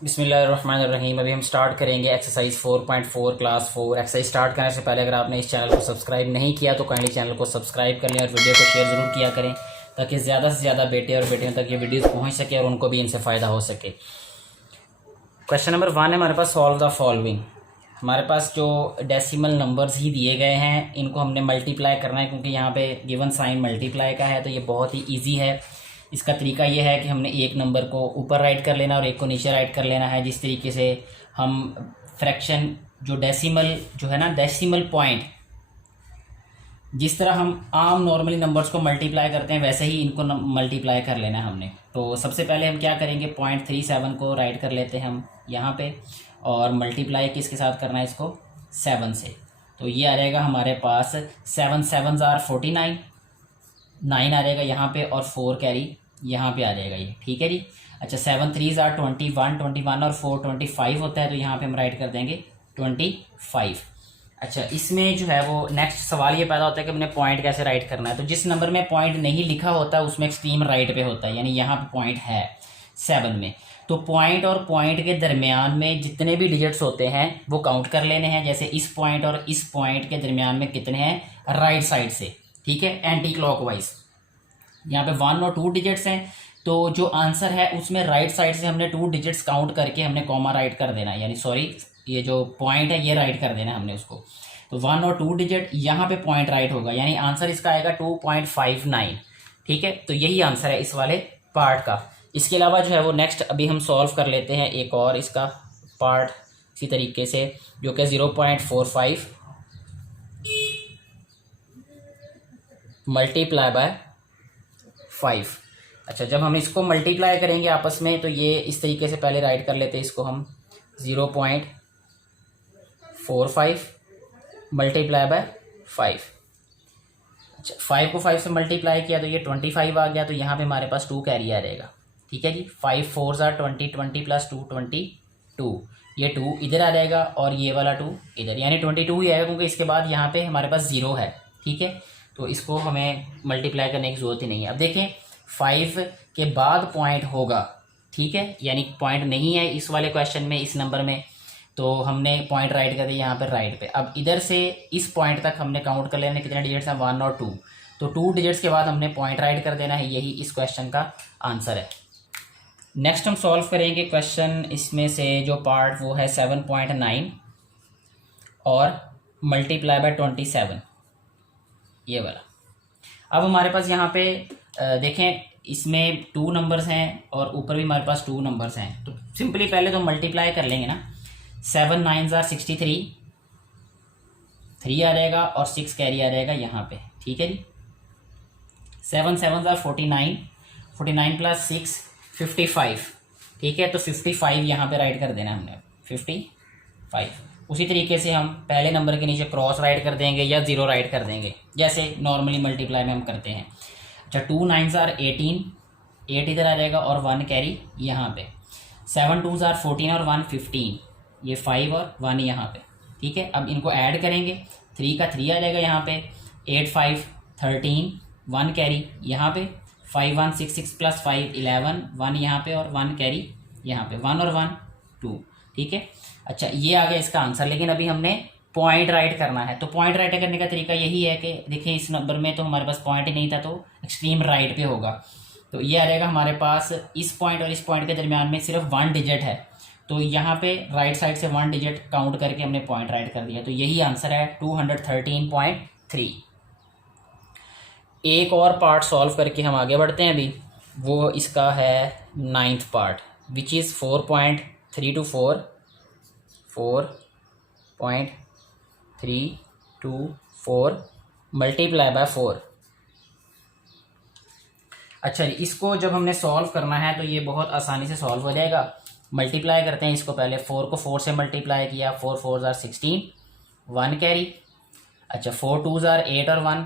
बिस्मिल्लाहिर्रहमानिर्रहीम। अभी हम स्टार्ट करेंगे एक्सरसाइज 4.4 क्लास 4। एक्सरसाइज स्टार्ट करने से पहले अगर आपने इस चैनल को सब्सक्राइब नहीं किया तो काइंडली चैनल को सब्सक्राइब कर लें और वीडियो को शेयर ज़रूर किया करें ताकि ज़्यादा से ज़्यादा बेटे और बेटियों तक ये वीडियोस पहुंच सके और उनको भी इनसे फ़ायदा हो सके। क्वेश्चन नंबर 1 है हमारे पास, सॉल्व द फॉलोइंग। हमारे पास जो डेसिमल नंबर्स ही दिए गए हैं इनको हमने मल्टीप्लाई करना है, क्योंकि यहाँ पे गिवन साइन मल्टीप्लाई का है तो ये बहुत ही ईजी है। इसका तरीका ये है कि हमने एक नंबर को ऊपर राइट कर लेना और एक को नीचे राइट कर लेना है। जिस तरीके से हम फ्रैक्शन जो डेसिमल जो है ना, डेसिमल पॉइंट, जिस तरह हम आम नॉर्मली नंबर्स को मल्टीप्लाई करते हैं वैसे ही इनको मल्टीप्लाई कर लेना है हमने। तो सबसे पहले हम क्या करेंगे, 0.37 को राइट कर लेते हैं हम यहाँ पे और मल्टीप्लाई किसके साथ करना है, इसको 7 से। तो ये आ जाएगा हमारे पास 7 7 आर 49, 9 आ जाएगा यहाँ पे और 4 कैरी यहाँ पे आ जाएगा ये, ठीक है जी। अच्छा 7 3 आर 21, 21 और 4 25 होता है तो यहाँ पे हम राइट कर देंगे 25। अच्छा इसमें जो है वो नेक्स्ट सवाल ये पैदा होता है कि हमने पॉइंट कैसे राइट करना है। तो जिस नंबर में पॉइंट नहीं लिखा होता उसमें एक्सट्रीम राइट पे होता है, यानी यहाँ पे पॉइंट है 7 में। तो पॉइंट और पॉइंट के दरमियान में जितने भी डिजिट्स होते हैं वो काउंट कर लेने हैं। जैसे इस पॉइंट और इस पॉइंट के दरमियान में कितने हैं, राइट साइड से, ठीक है, एंटी क्लॉकवाइज। यहाँ पे 1 और 2 डिजिट्स हैं तो जो आंसर है उसमें राइट साइड से हमने 2 डिजिट्स काउंट करके हमने कॉमा राइट कर देना है, यानी सॉरी ये जो पॉइंट है ये राइट कर देना है हमने उसको। तो 1 और 2 डिजिट यहाँ पे पॉइंट राइट होगा, यानी आंसर इसका आएगा 2.59, ठीक है। तो यही आंसर है इस वाले पार्ट का। इसके अलावा जो है वो नेक्स्ट अभी हम सॉल्व कर लेते हैं एक और इसका पार्ट इसी तरीके से, जो कि 0.45 मल्टीप्लाई बाय 5। अच्छा जब हम इसको मल्टीप्लाई करेंगे आपस में तो ये इस तरीके से पहले राइट कर लेते हैं इसको हम 0.45 मल्टीप्लाई बाय 5। अच्छा 5 को 5 से मल्टीप्लाई किया तो ये 25 आ गया, तो यहाँ पे हमारे पास 2 कैरी आ जाएगा, ठीक है जी। 5 4 आर 20, 20 प्लस 2 22, ये 2 इधर आ जाएगा और ये वाला 2 इधर, यानी 22 ही आएगा क्योंकि इसके बाद यहाँ पे हमारे पास 0 है, ठीक है। तो इसको हमें मल्टीप्लाई करने की ज़रूरत ही नहीं है। अब देखें 5 के बाद पॉइंट होगा, ठीक है, यानी पॉइंट नहीं है इस वाले क्वेश्चन में, इस नंबर में, तो हमने पॉइंट राइट कर दिया यहाँ पर राइट पे। अब इधर से इस पॉइंट तक हमने काउंट कर लेना कितने डिजिट्स हैं, 1 और 2। तो 2 डिजिट्स के बाद हमने पॉइंट राइट कर देना है, यही इस क्वेश्चन का आंसर है। नेक्स्ट हम सॉल्व करेंगे क्वेश्चन, इसमें से जो पार्ट वो है 7.9 और मल्टीप्लाई बाय 27, ये वाला। अब हमारे पास यहाँ पे देखें इसमें 2 नंबर्स हैं और ऊपर भी हमारे पास 2 नंबर्स हैं, तो सिंपली पहले तो मल्टीप्लाई कर लेंगे ना। 7 9 आर 63, 3 आ जाएगा और 6 कैरी आ जाएगा यहाँ पे, ठीक है जी। 7 7 आर 49, 49 प्लस 6 55, ठीक है। तो 55 यहाँ पे राइट कर देना हमने, 55। उसी तरीके से हम पहले नंबर के नीचे क्रॉस राइट कर देंगे या 0 राइट कर देंगे, जैसे नॉर्मली मल्टीप्लाई में हम करते हैं। अच्छा 2 9 आर 18, 8 इधर आ जाएगा और 1 कैरी यहाँ पे। 7 2 आर 14 और 1 15, ये 5 और 1 यहाँ पे, ठीक है। अब इनको ऐड करेंगे, 3 का 3 आ जाएगा यहाँ पे, 8 5 13, 1 कैरी यहाँ पे, 5 1 6 6 प्लस 5 11, 1 यहाँ पे और 1 कैरी यहाँ पे, 1 और 1 2, ठीक है। अच्छा ये आ गया इसका आंसर, लेकिन अभी हमने पॉइंट राइट करना है। तो पॉइंट राइट करने का तरीका यही है कि देखिए इस नंबर में तो हमारे पास पॉइंट ही नहीं था तो एक्सट्रीम राइट पे होगा। तो ये आ जाएगा हमारे पास, इस पॉइंट और इस पॉइंट के दरमियान में सिर्फ 1 डिजिट है, तो यहाँ पे राइट साइड से 1 डिजिट काउंट करके हमने पॉइंट राइट कर दिया, तो यही आंसर है 213.3। एक और पार्ट सॉल्व करके हम आगे बढ़ते हैं अभी, वो इसका है 9th part, which is 4.324 4.324 multiply by 4। अच्छा इसको जब हमने सॉल्व करना है तो ये बहुत आसानी से सॉल्व हो जाएगा। मल्टीप्लाई करते हैं इसको, पहले 4 को 4 से मल्टीप्लाई किया, 4 4 आर 16, 1 कैरी। अच्छा 4 2 आर 8 और 1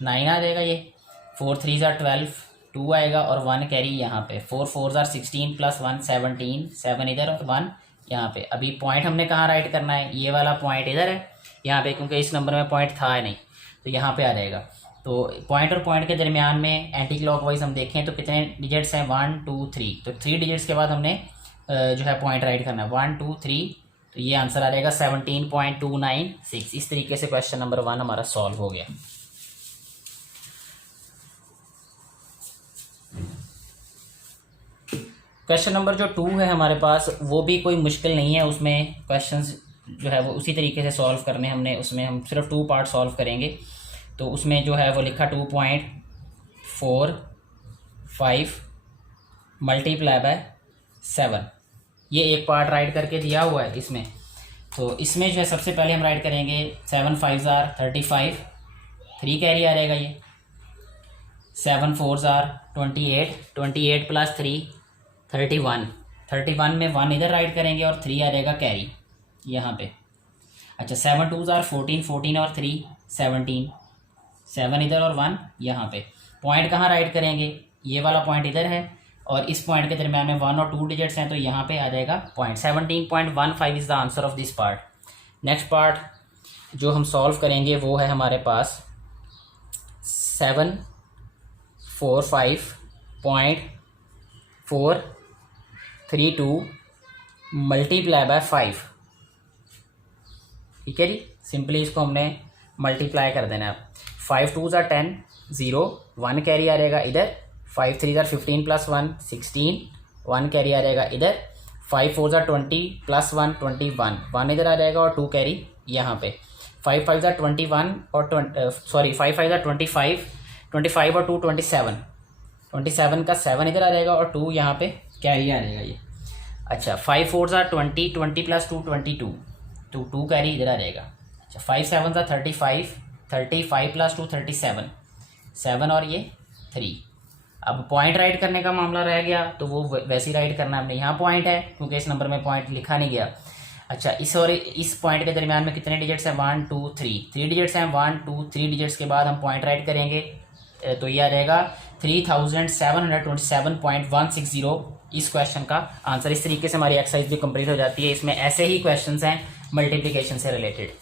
9 आ जाएगा ये, 4 3 आर 12, 2 आएगा और 1 कैरी यहाँ पे, 4 4 आर 16 प्लस 1 17, 7 इधर और 1 यहाँ पे। अभी पॉइंट हमने कहाँ राइट करना है, ये वाला पॉइंट इधर है यहाँ पे, क्योंकि इस नंबर में पॉइंट था नहीं, तो यहाँ पे आ जाएगा। तो पॉइंट और पॉइंट के दरमियान में एंटी क्लॉकवाइज हम देखें तो कितने डिजिट्स हैं, 1 2 3, तो 3 डिजिट्स के बाद हमने जो है पॉइंट राइट करना है, 1 2 3, तो ये आंसर आ जाएगा 17.296। इस तरीके से क्वेश्चन नंबर 1 हमारा सॉल्व हो गया। क्वेश्चन नंबर जो 2 है हमारे पास, वो भी कोई मुश्किल नहीं है, उसमें क्वेश्चंस जो है वो उसी तरीके से सॉल्व करने हमने, उसमें हम सिर्फ 2 पार्ट सॉल्व करेंगे। तो उसमें जो है वो लिखा 2.45 मल्टीप्लाई बाय 7, ये एक पार्ट राइट करके दिया हुआ है इसमें। तो इसमें जो है सबसे पहले हम राइट करेंगे 7 5 आर 35, 3 कैरी आ रहेगा ये, 7 4 आर 28, 28 प्लस 3 31, 31 में 1 इधर राइट करेंगे और 3 आ जाएगा कैरी यहाँ पे। अच्छा 7 2 आर 14, 14 और 3 17, 7 इधर और 1 यहाँ पे। पॉइंट कहाँ राइट करेंगे, ये वाला पॉइंट इधर है और इस पॉइंट के दरम्यान में 1 और 2 डिजिट्स हैं, तो यहाँ पे आ जाएगा point. 17.15 is the answer of this part. Next part जो हम सॉल्व करेंगे वो है हमारे पास 745.432 मल्टीप्लाई बाय 5। ठीक है जी, सिंपली इसको हमने मल्टीप्लाई कर देना है। 5 2 ज़ा 10, 0 1 कैरी आ रहेगा इधर, 5 3 ज़ा 15 प्लस 1 16, 1 कैरी आ जाएगा इधर, 5 4 ज़ा 20 प्लस 1 21, 1 इधर आ जाएगा और 2 कैरी यहाँ पे। 5 5 ज़ा 21 और 5 5 ज़ा 25, 25 और 2 27, 27 का 7 इधर आ जाएगा और 2 यहाँ पे कैरी आ जाएगा ये। अच्छा 5 4 ज़ा 20, 20 प्लस 2 22, तो 2 कैरी इधर आ जाएगा। अच्छा 5 7 ज़ा 35, 35 प्लस 2 37, 7 और ये 3। अब पॉइंट राइट करने का मामला रह गया, तो वो वैसे ही राइट करना है हमने। यहाँ पॉइंट है क्योंकि इस नंबर में पॉइंट लिखा नहीं गया। अच्छा इस और इस पॉइंट के दरमियान में कितने डिजिट्स हैं, 1 2 3, 3 डिजिट्स हैं। 1 2 3 डिजिट्स के बाद हम पॉइंट राइट करेंगे, तो ये आ जाएगा 3727.160 इस क्वेश्चन का आंसर। इस तरीके से हमारी एक्सरसाइज भी कंप्लीट हो जाती है। इसमें ऐसे ही क्वेश्चंस हैं मल्टीप्लिकेशन से रिलेटेड।